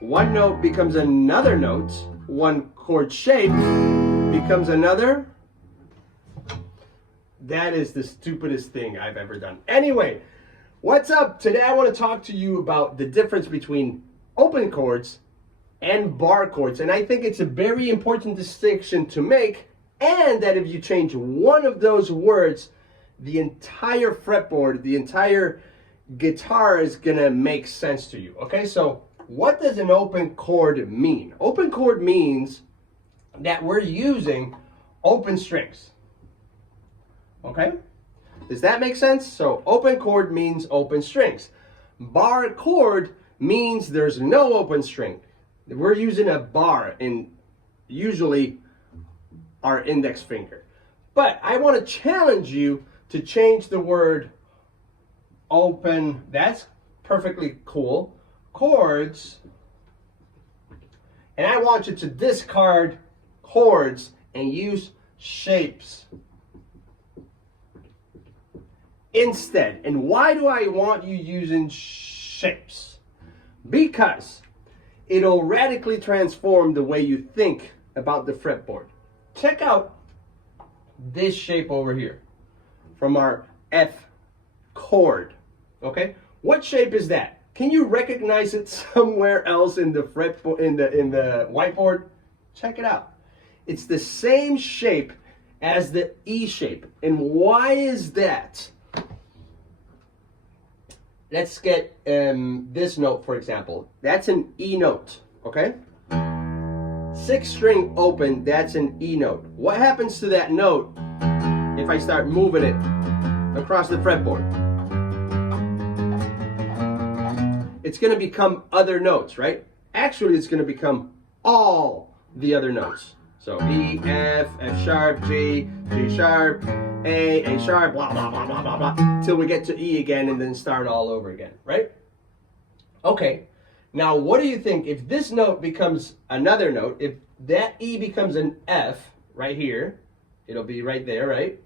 one note becomes another note, one chord shape becomes another. That is the stupidest thing I've ever done. Anyway, what's up? Today I want to talk to you about the difference between open chords and bar chords. And I think it's a very important distinction to make, and that if you change one of those words, the entire fretboard, the entire guitar is gonna make sense to you. Okay, so what does an open chord mean? Open chord means that we're using open strings. Okay, does that make sense? So open chord means open strings. Bar chord means there's no open string. We're using a bar in usually our index finger. But I want to challenge you to change the word open. That's perfectly cool. Chords. And I want you to discard chords and use shapes instead. And why do I want you using shapes? Because it'll radically transform the way you think about the fretboard. Check out this shape over here from our F chord. Okay, what shape is that? Can you recognize it somewhere else in the fretboard, in the whiteboard? Check it out. It's the same shape as the E shape. And why is that? Let's get this note, for example. That's an E note, okay? 6th string open, that's an E note. What happens to that note if I start moving it across the fretboard? It's gonna become other notes, right? Actually, it's gonna become all the other notes. So E, F, F sharp, G, G sharp, A sharp, blah, blah, blah, blah, blah, blah, till we get to E again and then start all over again, right? Okay, now what do you think if this note becomes another note, if that E becomes an F right here, it'll be right there, right?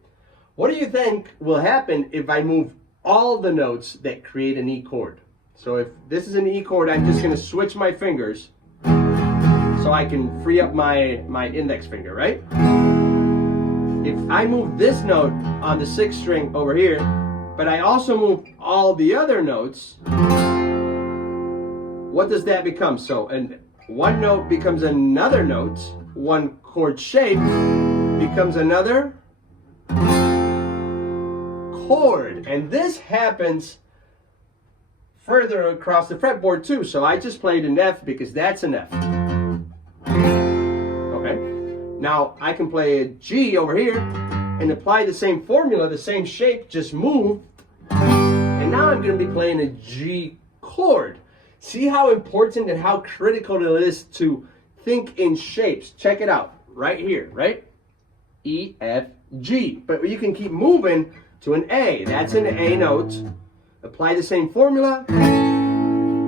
What do you think will happen if I move all the notes that create an E chord? So if this is an E chord, I'm just gonna switch my fingers so I can free up my index finger, right? If I move this note on the 6th string over here, but I also move all the other notes, what does that become? So one note becomes another note, one chord shape becomes another chord. And this happens further across the fretboard too. So I just played an F because that's an F. Okay. Now I can play a G over here and apply the same formula, the same shape, just move. And now I'm going to be playing a G chord. See how important and how critical it is to think in shapes. Check it out right here, right? E, F, G. But you can keep moving to an A. That's an A note. Apply the same formula.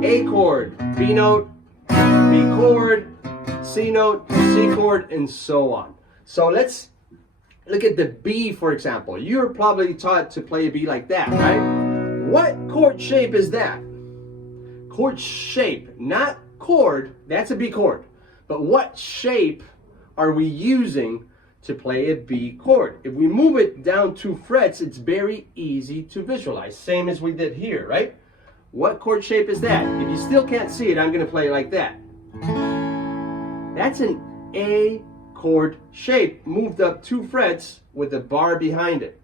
A chord, B note, B chord, C note, C chord, and so on. So let's look at the B, for example. You're probably taught to play a B like that, right? What chord shape is that? Chord shape, not chord. That's a B chord. But what shape are we using to play a B chord? If we move it down 2 frets, it's very easy to visualize. Same as we did here, right? What chord shape is that? If you still can't see it, I'm going to play it like that. That's an A chord shape moved up 2 frets with a bar behind it.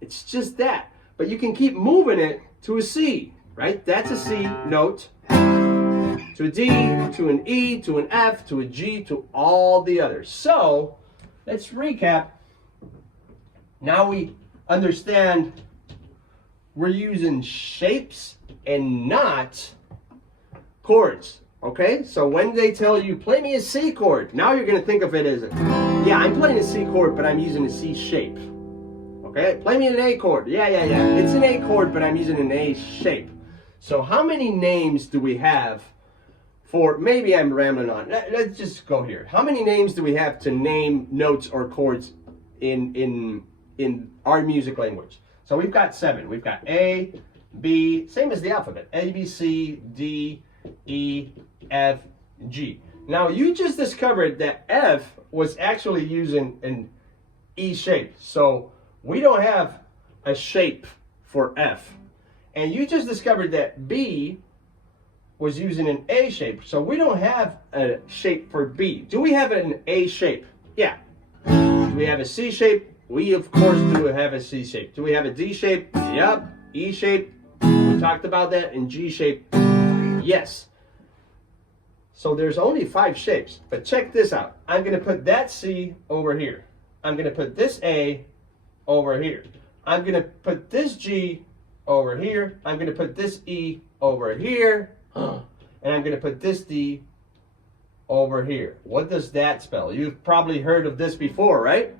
It's just that. But you can keep moving it to a C, right? That's a C note. To a D, to an E, to an F, to a G, to all the others. So let's recap. Now we understand we're using shapes and not chords. Okay, so when they tell you play me a C chord, now you're going to think of it as, yeah, I'm playing a C chord, but I'm using a C shape. Okay, play me an A chord. Yeah. It's an A chord, but I'm using an A shape. So how many names do we have for, maybe I'm rambling on. Let's just go here. How many names do we have to name notes or chords in our music language? So we've got 7. We've got A, B, same as the alphabet. A, B, C, D, E, F, G. Now you just discovered that F was actually using an E shape. So we don't have a shape for F. And you just discovered that B was using an A shape. So we don't have a shape for B. Do we have an A shape? Yeah. Do we have a C shape? We of course do have a C shape. Do we have a D shape? Yep. E shape? We talked about that. And G shape? Yes. So there's only 5 shapes. But check this out. I'm going to put that C over here. I'm going to put this A over here. I'm going to put this G over here. I'm going to put this E over here. And I'm going to put this D over here. What does that spell? You've probably heard of this before, right?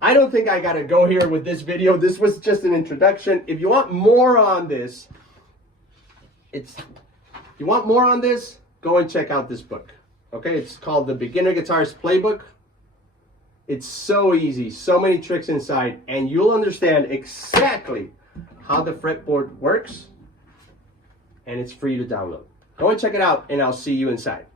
I don't think I got to go here with this video. This was just an introduction. If you want more on this, go and check out this book. Okay, it's called The Beginner Guitarist Playbook. It's so easy, so many tricks inside, and you'll understand exactly how the fretboard works, and it's free to download. Go and check it out, and I'll see you inside.